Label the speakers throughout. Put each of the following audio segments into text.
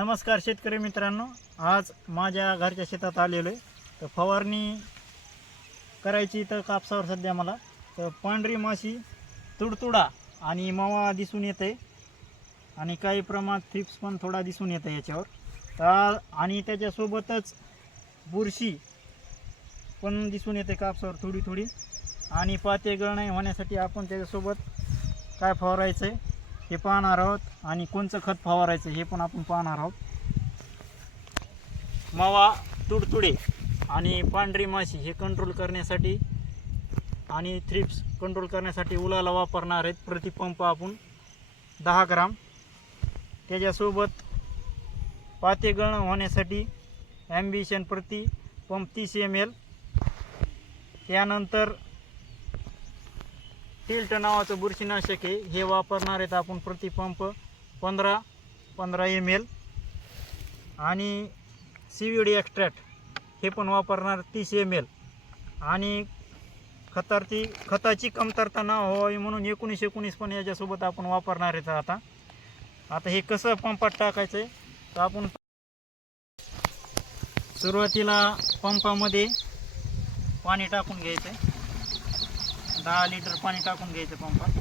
Speaker 1: नमस्कार शेतकरी मित्रांनो आज माझ्या घरच्या शेतात आलेलो आहे तर फवारणी करायची तर कापसावर सध्या मला. तर पांढरी माशी तुडतुडा आणि मावा दिसून येते. आणि काही प्रमाणात थ्रिप्स पण थोडा दिसून येतं याच्यावर. तर आणि त्याच्यासोबतच बुरशी पण दिसून येते कापसावर थोडी थोडी. आणि पाते गळ नाही होण्यासाठी आपण त्याच्यासोबत काय फवारायचं आहे हे पाहणार आहोत. आणि कोणचं खत फवारायचं हे पण आपण पाहणार आहोत. मावा तुडतुडे आणि पांढरी माशी हे कंट्रोल करण्यासाठी आणि थ्रिप्स कंट्रोल करण्यासाठी उलाला वापरणार आहेत. प्रतिपंप आपण दहा ग्राम. त्याच्यासोबत पाते गळण होण्यासाठी ॲम्बिशन प्रति पंप तीस एम एल त्यानंतर टिल्ट नावाचं बुरशीनाशक आहे. हे वापरणार आहेत आपण प्रतिपंप पंधरा पंधरा एम एल आणि सी व्ही डी एक्स्ट्रॅक्ट हे पण वापरणार तीस एम एल आणि खतारती खताची कमतरता न व्हावी म्हणून एकोणीस एकोणीस पण याच्यासोबत आपण वापरणार आहेत आता. आता हे कसं पंपात टाकायचं आहे तर आपण सुरुवातीला पंपामध्ये पाणी टाकून घ्यायचं आहे दहा लिटर पाणी टाकून घ्यायचं पंपात.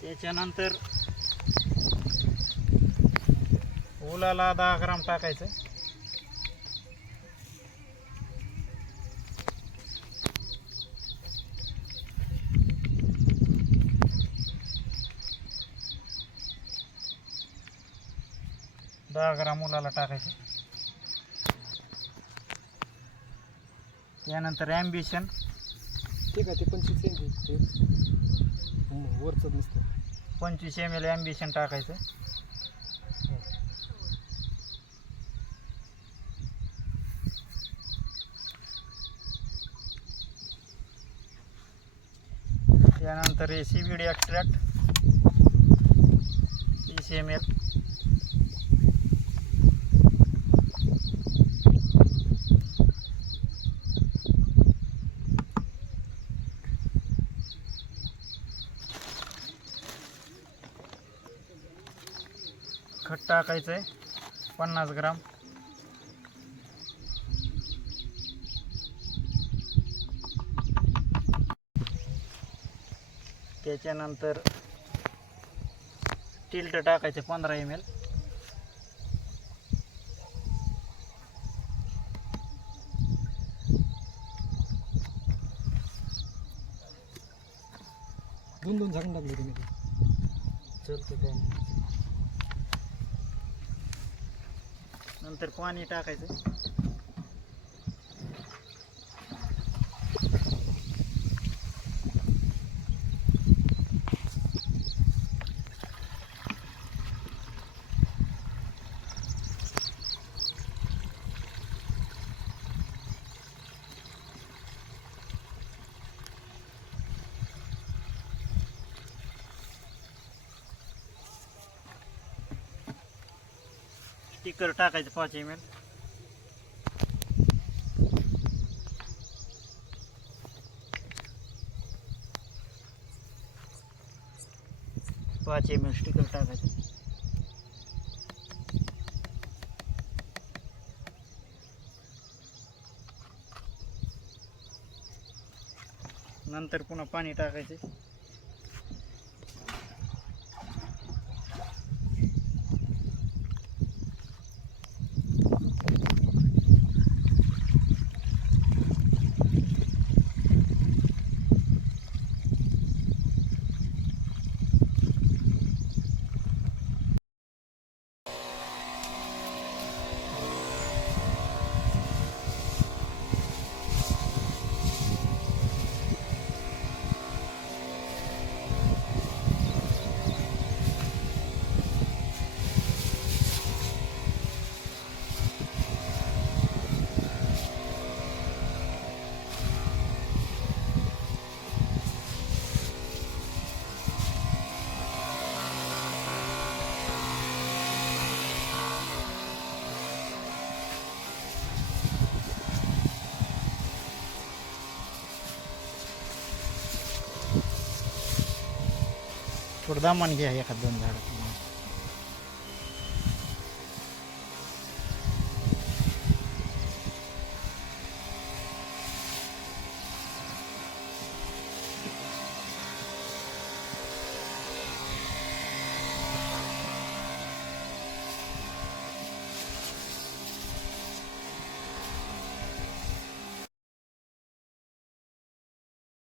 Speaker 1: त्याच्यानंतर ओलाला दहा ग्राम टाकायचं. दहा ग्राम ओलाला टाकायचं. त्यानंतर ॲम्बिशन
Speaker 2: ठीक आहे ते पंचवीस ते. हं, वरचं नुसतं
Speaker 1: पंचवीस एम एल ॲम्बिशन टाकायचं. त्यानंतर हे सी बी डी एक्स्ट्रॅक्ट तीस एम एल टाकायचं आहे पन्नास ग्राम. त्याच्यानंतर टिल्ट टाकायचे पंधरा एम एल
Speaker 2: दोन दोन झाकून टाकले तुम्ही.
Speaker 1: चलते काय नाही. नंतर पाणी टाकायचं. स्टिकर टाकायचं पाच एम एल पाच एम एल स्टिकर टाकायचं. नंतर पुन्हा पाणी टाकायचे. थोडं दामान घ्या एखाद दोन झाड